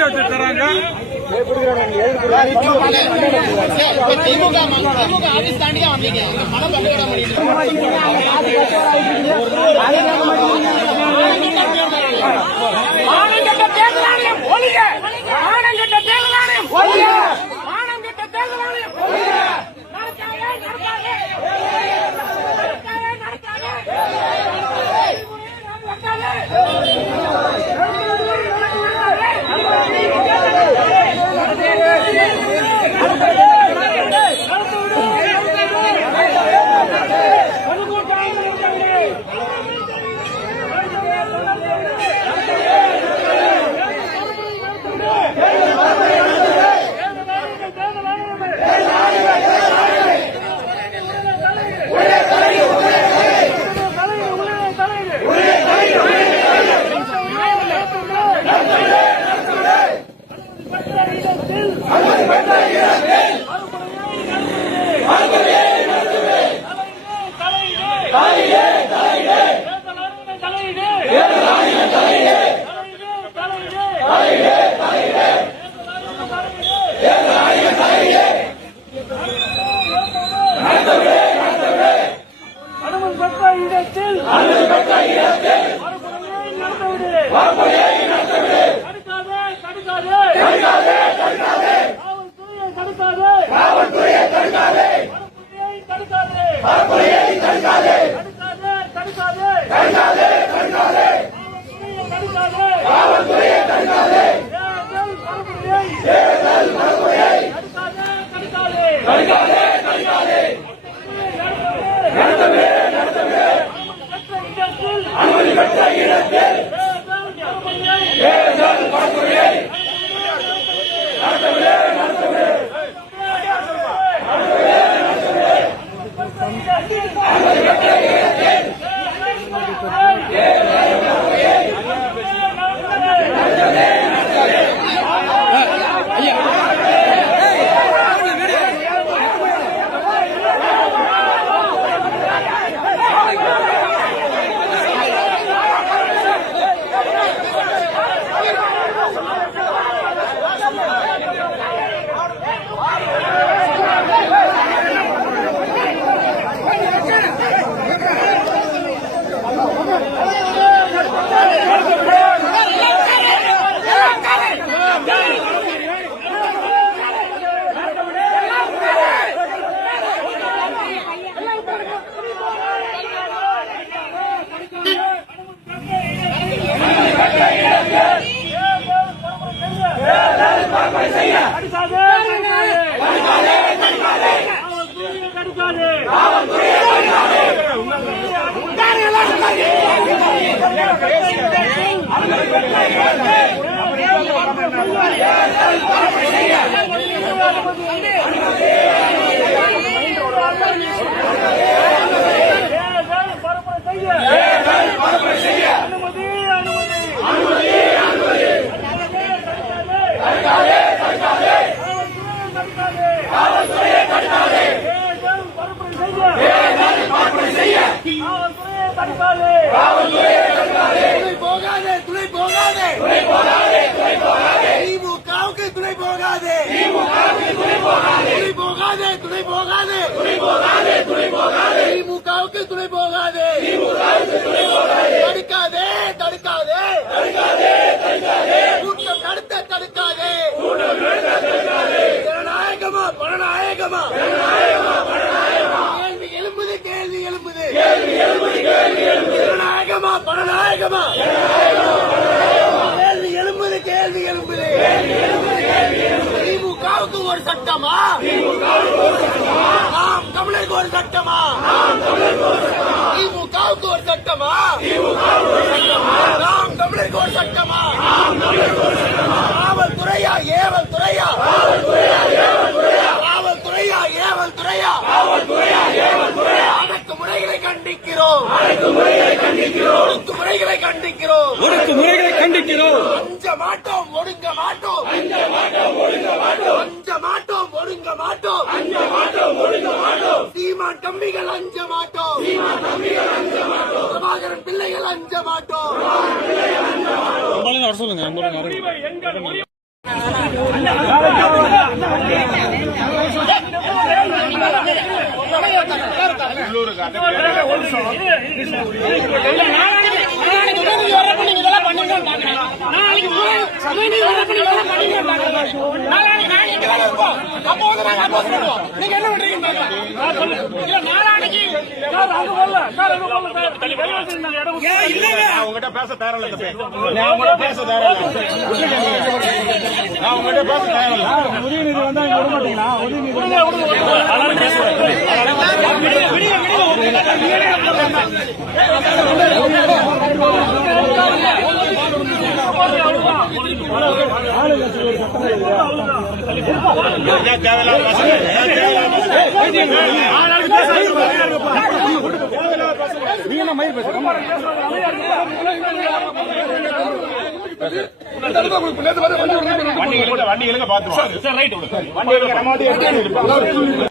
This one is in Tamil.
பத்திரம் வச்சு தராங்க. ஆபீஸ் தாண்டி வந்தீங்க மனம் பண்ண விட முடியும். மானங்கட்ட தேர்தல் ஆணையம் ஒழிக, மானங்கட்ட தேர்தல் ஆணையம் ஒழிக, மானங்கட்ட தேர்தல் ஆணையம் ஒழிக. நடக்காதே நடக்காதே திமுகவுக்கு ஒரு சட்டமா, நாம் தமிழருக்கு ஒரு சட்டமா, திமுகவுக்கு ஒரு சட்டமா, நாம் தமிழருக்கு ஒரு சட்டமா, காவல்துறையா ஏவல் துறையா, காவல்துறையா ஏவல் துறையா, அடக்குமுறைகளை கண்டிக்கிறோம், ஒடுக்குமுறைகளை கண்டிக்கிறோம், ஒடுக்குமுறைகளை கண்டிக்கிறோம். அஞ்ச மாட்டோம் ஒடுங்க மாட்டோம், அஞ்ச மாட்டோம் ஒடுங்க மாட்டோம், சீமான் தம்பிகள் அஞ்ச மாட்டோம், பிரபாகரன் பிள்ளைகள் அஞ்ச மாட்டோம். சொல்லுங்க. நீங்க என்ன பண்றீங்க? உங்ககிட்ட பேச தயாரில்லை தம்பி. நான் உங்ககிட்ட பேச தயாரில்லை. நான் உங்ககிட்ட பேச தயாரில்லை. உதயநிதி வந்தா இங்க விட மாட்டீங்களா? உதயநிதி தேவையில்லாத நீங்க என்ன மயிர் பேசுறீங்க? வண்டிகளுக்கு பாத்துருவோம். வண்டிகளுக்கு நம்ம வந்து